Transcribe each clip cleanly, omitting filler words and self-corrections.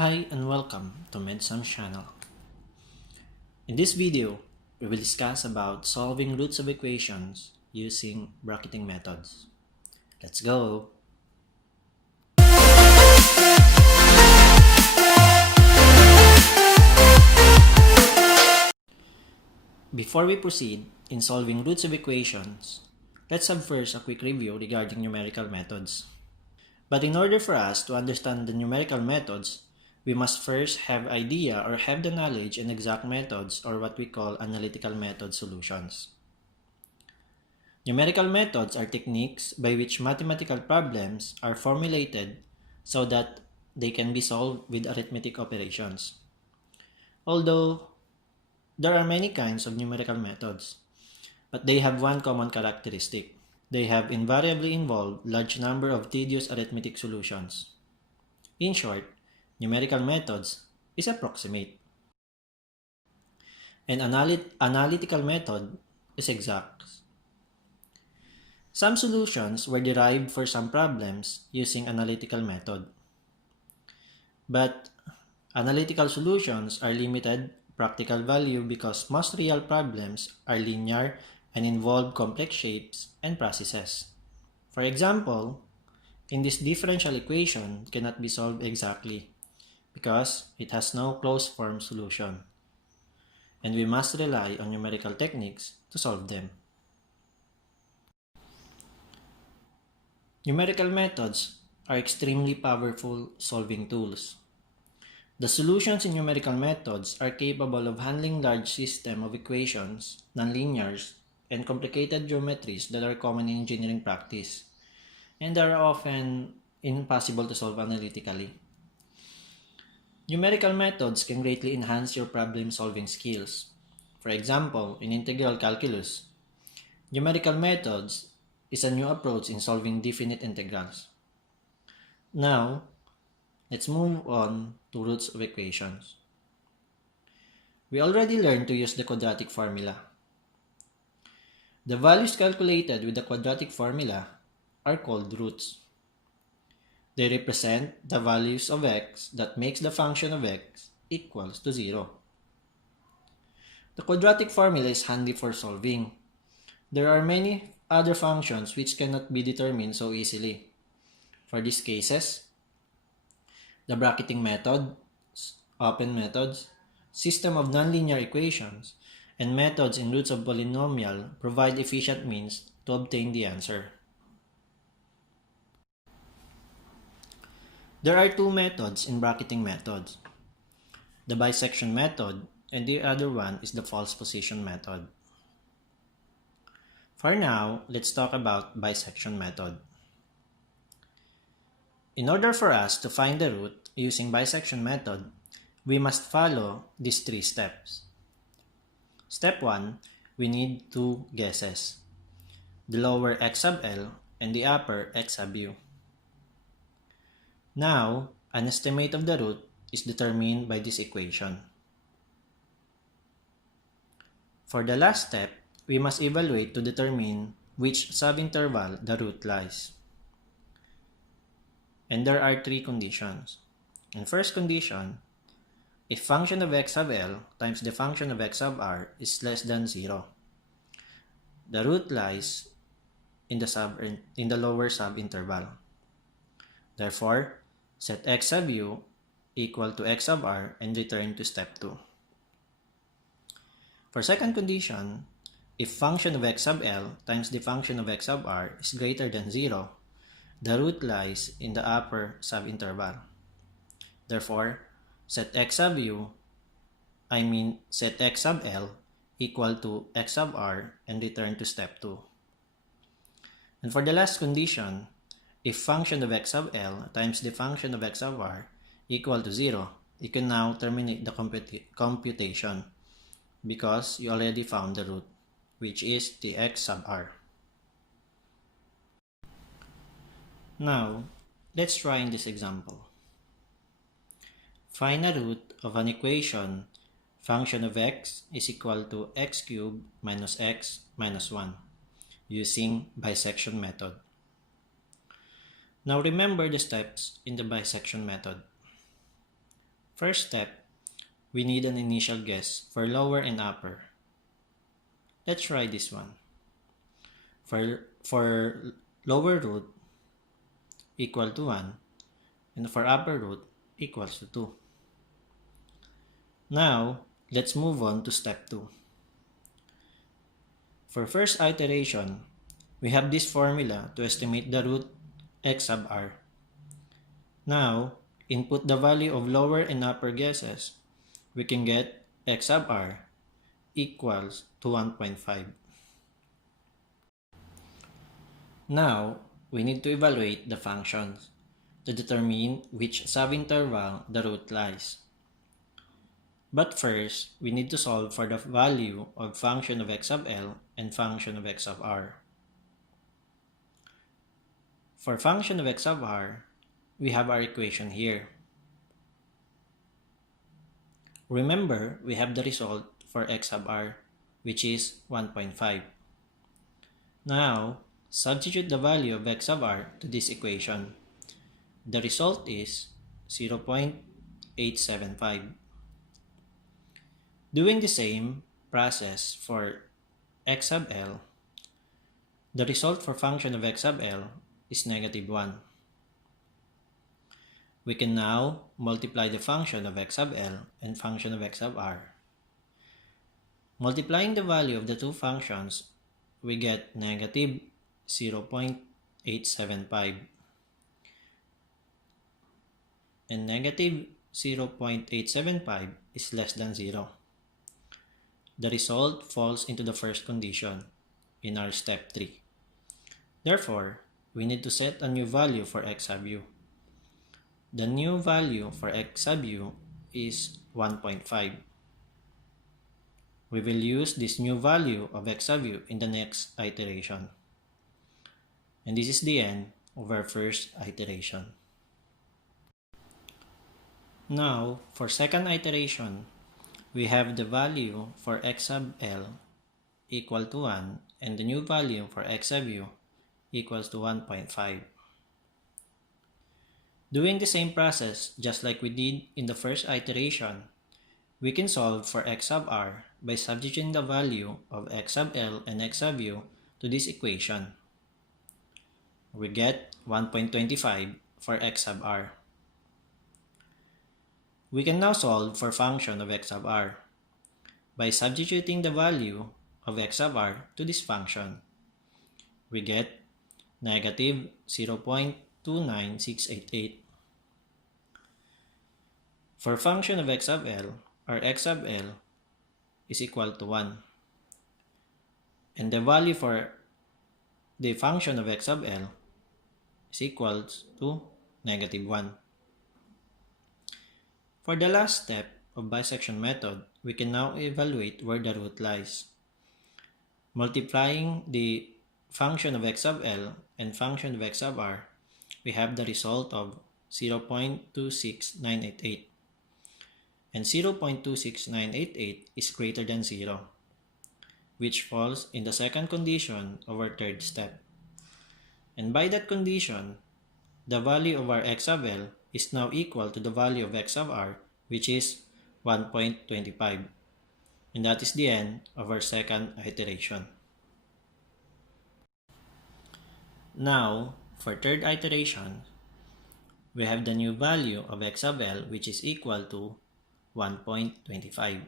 Hi and welcome to MedSum channel. In this video, we will discuss about solving roots of equations using bracketing methods. Let's go! Before we proceed in solving roots of equations, let's have first a quick review regarding numerical methods. But in order for us to understand the numerical methods, we must first have idea or have the knowledge in exact methods or what we call analytical method solutions. Numerical methods are techniques by which mathematical problems are formulated so that they can be solved with arithmetic operations. Although there are many kinds of numerical methods, but they have one common characteristic. They have invariably involved large number of tedious arithmetic solutions. In short, numerical methods is approximate. An analytical method is exact. Some solutions were derived for some problems using analytical method. But analytical solutions are limited practical value because most real problems are linear and involve complex shapes and processes. For example, in this differential equation cannot be solved exactly because it has no closed form solution, and we must rely on numerical techniques to solve them. Numerical methods are extremely powerful solving tools. The solutions in numerical methods are capable of handling large systems of equations, nonlinears, and complicated geometries that are common in engineering practice, and are often impossible to solve analytically. Numerical methods can greatly enhance your problem-solving skills. For example, in integral calculus, numerical methods is a new approach in solving definite integrals. Now, let's move on to roots of equations. We already learned to use the quadratic formula. The values calculated with the quadratic formula are called roots. They represent the values of x that makes the function of x equals to 0. The quadratic formula is handy for solving. There are many other functions which cannot be determined so easily. For these cases, the bracketing method, open methods, system of nonlinear equations, and methods in roots of polynomial provide efficient means to obtain the answer. There are two methods in bracketing methods, the bisection method and the other one is the false position method. For now, let's talk about bisection method. In order for us to find the root using bisection method, we must follow these three steps. Step 1, we need two guesses, the lower x sub L and the upper x sub U. Now, an estimate of the root is determined by this equation. For the last step, we must evaluate to determine which subinterval the root lies. And there are three conditions. In first condition, if function of x sub L times the function of x sub R is less than 0, the root lies in the lower subinterval. Therefore, set x sub U equal to x sub R and return to step 2. For second condition, if function of x sub L times the function of x sub R is greater than 0, the root lies in the upper subinterval. Therefore, set x sub L equal to x sub R and return to step 2. And for the last condition, if function of x sub L times the function of x sub R equal to 0, you can now terminate the computation because you already found the root, which is the x sub R. Now, let's try in this example. Find a root of an equation function of x is equal to x cubed minus x minus 1 using bisection method. Now remember the steps in the bisection method. First step, we need an initial guess for lower and upper. Let's try this one. For lower root equal to 1 and for upper root equals to 2. Now, let's move on to step 2. For first iteration, we have this formula to estimate the root x sub r. Now, input the value of lower and upper guesses. We can get x sub r equals to 1.5. Now, we need to evaluate the functions to determine which subinterval the root lies. But first, we need to solve for the value of function of x sub l and function of x sub r. For function of x sub r, we have our equation here. Remember, we have the result for x sub r, which is 1.5. Now, substitute the value of x sub r to this equation. The result is 0.875. Doing the same process for x sub l, the result for function of x sub l is -1. We can now multiply the function of x sub l and function of x sub r. Multiplying the value of the two functions, we get -0.875. And -0.875 is less than 0. The result falls into the first condition in our step 3. Therefore, we need to set a new value for x sub u. The new value for x sub u is 1.5. We will use this new value of x sub u in the next iteration. And this is the end of our first iteration. Now, for second iteration, we have the value for x sub l equal to 1 and the new value for x sub u equals to 1.5. Doing the same process just like we did in the first iteration, we can solve for x sub r by substituting the value of x sub l and x sub u to this equation. We get 1.25 for x sub r. We can now solve for function of x sub r by substituting the value of x sub r to this function. We get -0.29688. For function of x sub l, our x sub l is equal to 1. And the value for the function of x sub l is equal to -1. For the last step of bisection method, we can now evaluate where the root lies. Multiplying the function of x sub l and function of x sub r, we have the result of 0.26988. And 0.26988 is greater than 0, which falls in the second condition of our third step. And by that condition, the value of our x sub l is now equal to the value of x sub r, which is 1.25. And that is the end of our second iteration. Now, for third iteration, we have the new value of x sub l, which is equal to 1.25.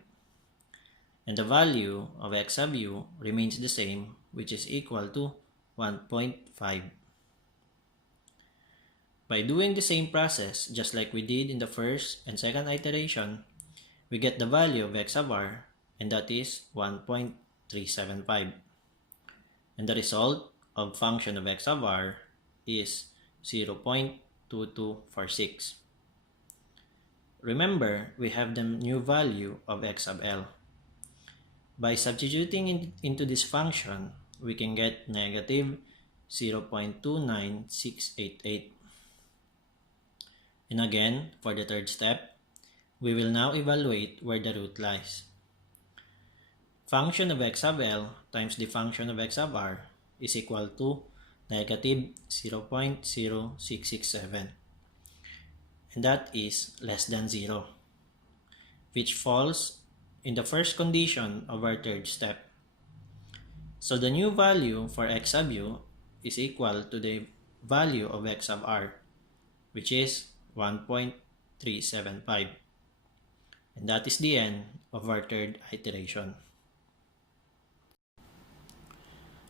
And the value of x sub u remains the same, which is equal to 1.5. By doing the same process, just like we did in the first and second iteration, we get the value of x sub r, and that is 1.375. And the result of function of x sub r is 0.2246. Remember, we have the new value of x sub l. By substituting into this function, we can get -0.29688. And again, for the third step, we will now evaluate where the root lies. Function of x sub l times the function of x sub r is equal to -0.0667. And that is less than 0. which falls in the first condition of our third step. So the new value for x sub u is equal to the value of x sub r, which is 1.375. And that is the end of our third iteration.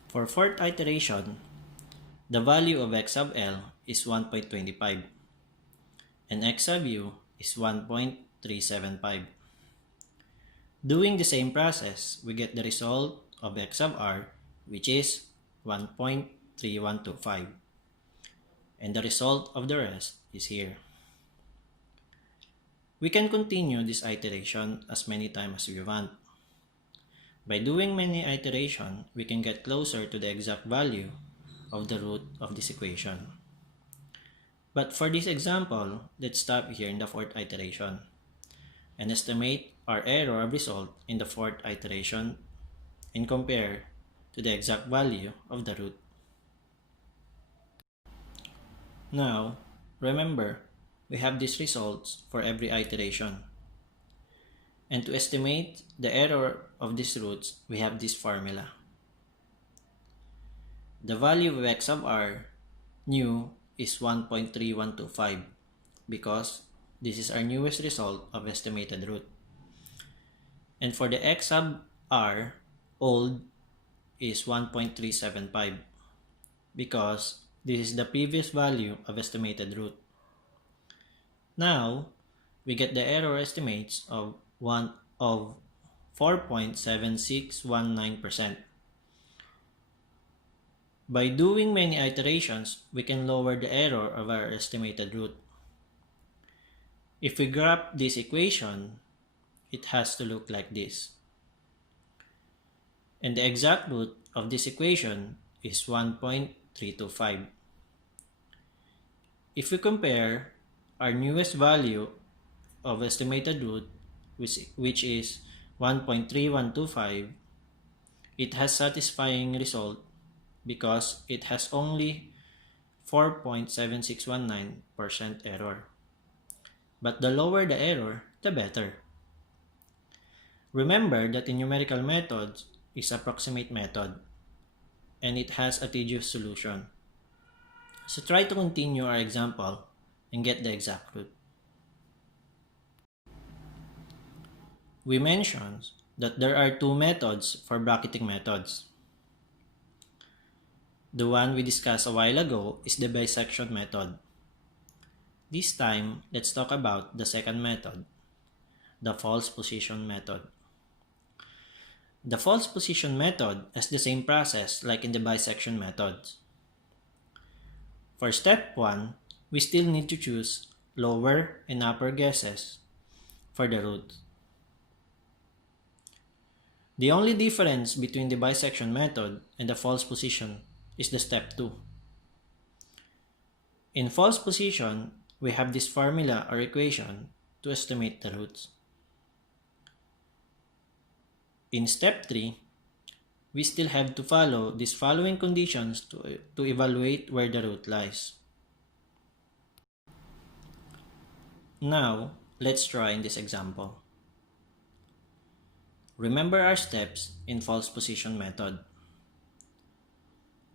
For fourth iteration, the value of x sub l is 1.25 and x sub u is 1.375. Doing the same process, we get the result of x sub r, which is 1.3125. And the result of the rest is here. We can continue this iteration as many times as we want. By doing many iterations, we can get closer to the exact value of the root of this equation. But for this example, let's stop here in the fourth iteration and estimate our error of result in the fourth iteration and compare to the exact value of the root. Now, remember, we have these results for every iteration. And to estimate the error of these roots, we have this formula. The value of x sub r new is 1.3125 because this is our newest result of estimated root. And for the x sub r old is 1.375 because this is the previous value of estimated root. Now, we get the error estimates of 4.7619%. By doing many iterations, we can lower the error of our estimated root. If we graph this equation, it has to look like this. And the exact root of this equation is 1.325. If we compare our newest value of estimated root, which is 1.3125, it has satisfying result because it has only 4.7619% error. But the lower the error, the better. Remember that in numerical methods is approximate method and it has a tedious solution. So try to continue our example and get the exact root. We mentioned that there are two methods for bracketing methods. The one we discussed a while ago is the bisection method. This time, let's talk about the second method, the false position method. The false position method has the same process like in the bisection methods. For step 1, we still need to choose lower and upper guesses for the root. The only difference between the bisection method and the false position is the step 2. In false position, we have this formula or equation to estimate the roots. In step 3, we still have to follow these following conditions to evaluate where the root lies. Now, let's try in this example. Remember our steps in false position method.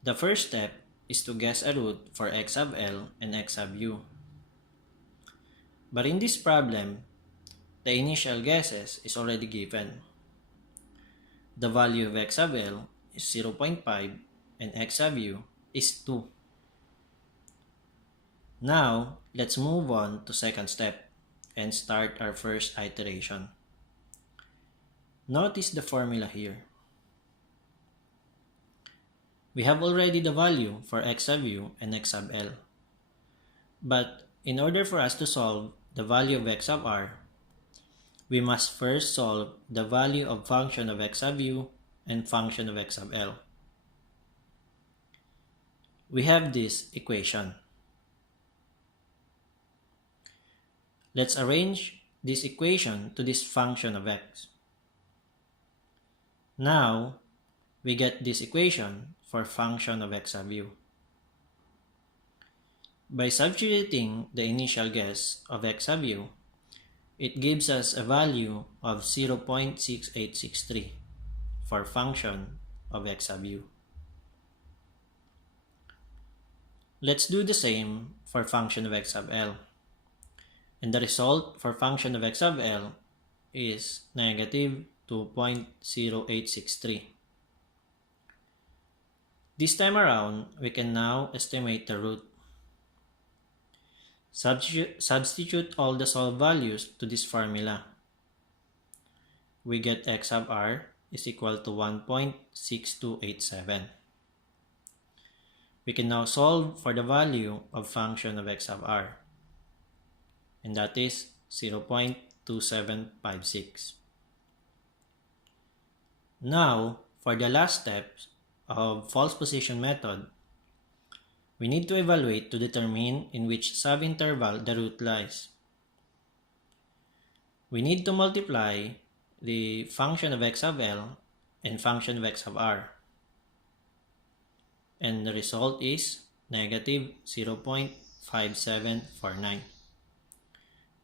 The first step is to guess a root for x sub l and x sub u. But in this problem, the initial guesses is already given. The value of x sub l is 0.5 and x sub u is 2. Now, let's move on to second step and start our first iteration. Notice the formula here. We have already the value for x sub u and x sub l. But in order for us to solve the value of x sub r, we must first solve the value of function of x sub u and function of x sub l. We have this equation. Let's arrange this equation to this function of x. Now, we get this equation for function of x sub u. By substituting the initial guess of x sub u, it gives us a value of 0.6863 for function of x sub u. Let's do the same for function of x sub L. And the result for function of x sub L is negative 2.0863. This time around, we can now estimate the root. Substitute all the solved values to this formula. We get x sub r is equal to 1.6287. We can now solve for the value of function of x sub r, and that is 0.2756. Now, for the last step of false position method, we need to evaluate to determine in which subinterval the root lies. We need to multiply the function of x sub L and function of x sub r. And the result is negative 0.5749.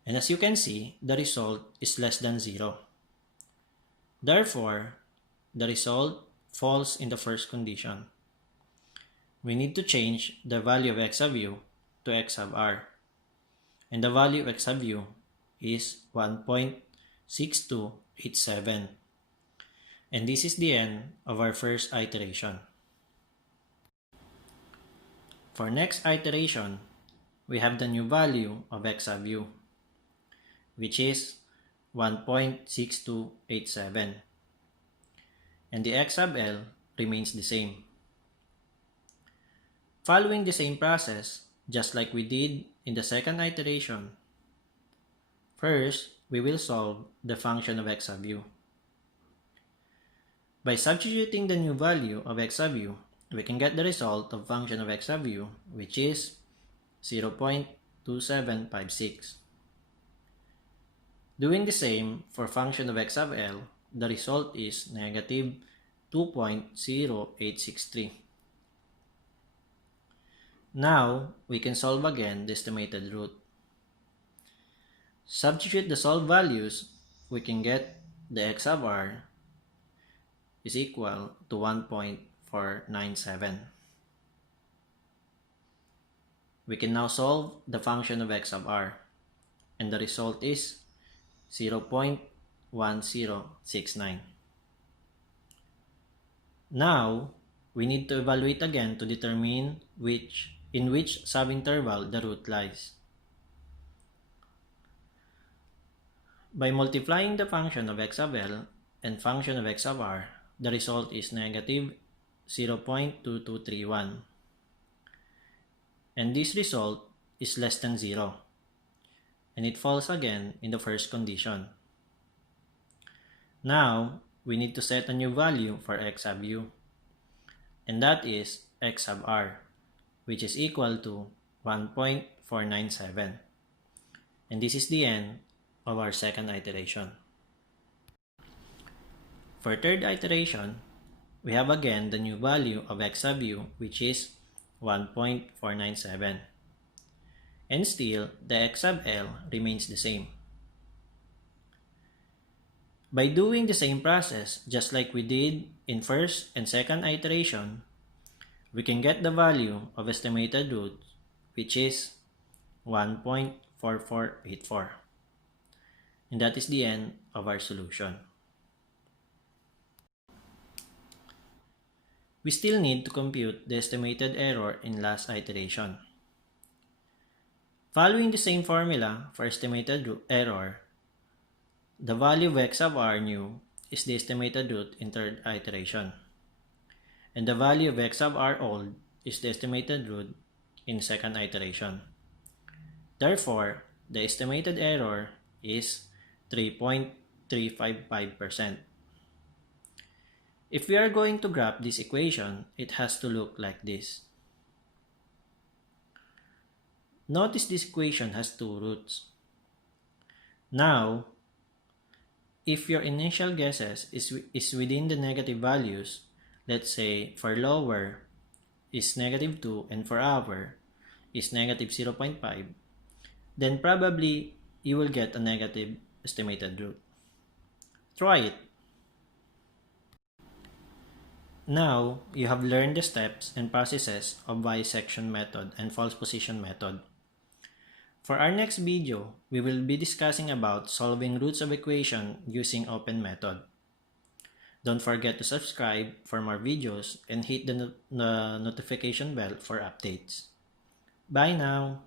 And as you can see, the result is less than 0. Therefore, the result falls in the first condition. We need to change the value of x sub u to x sub r. And the value of x sub u is 1.6287. And this is the end of our first iteration. For next iteration, we have the new value of x sub u, which is 1.6287. And the x sub L remains the same. Following the same process, just like we did in the second iteration, first, we will solve the function of x sub u. By substituting the new value of x sub u, we can get the result of function of x sub u, which is 0.2756. Doing the same for function of x sub L, the result is negative 2.0863. Now, we can solve again the estimated root. Substitute the solved values, we can get the x sub r is equal to 1.497. We can now solve the function of x sub r, and the result is 0.1069. Now, we need to evaluate again to determine in which subinterval the root lies. By multiplying the function of x sub L and function of x sub r, the result is negative 0.2231. And this result is less than 0. And it falls again in the first condition. Now, we need to set a new value for x sub u. And that is x sub r, which is equal to 1.497. And this is the end of our second iteration. For third iteration, we have again the new value of x sub u, which is 1.497. And still, the x sub L remains the same. By doing the same process, just like we did in first and second iteration, we can get the value of estimated root, which is 1.4484. And that is the end of our solution. We still need to compute the estimated error in last iteration. Following the same formula for estimated error, the value of x sub r new is the estimated root in third iteration. And the value of x sub r old is the estimated root in second iteration. Therefore, the estimated error is 3.355%. If we are going to graph this equation, it has to look like this. Notice this equation has two roots. Now, if your initial guesses is within the negative values, let's say for lower is negative 2 and for upper is negative 0.5, then probably you will get a negative estimated root. Try it. Now, you have learned the steps and processes of bisection method and false position method. For our next video, we will be discussing about solving roots of equation using open method. Don't forget to subscribe for more videos and hit the notification bell for updates. Bye now!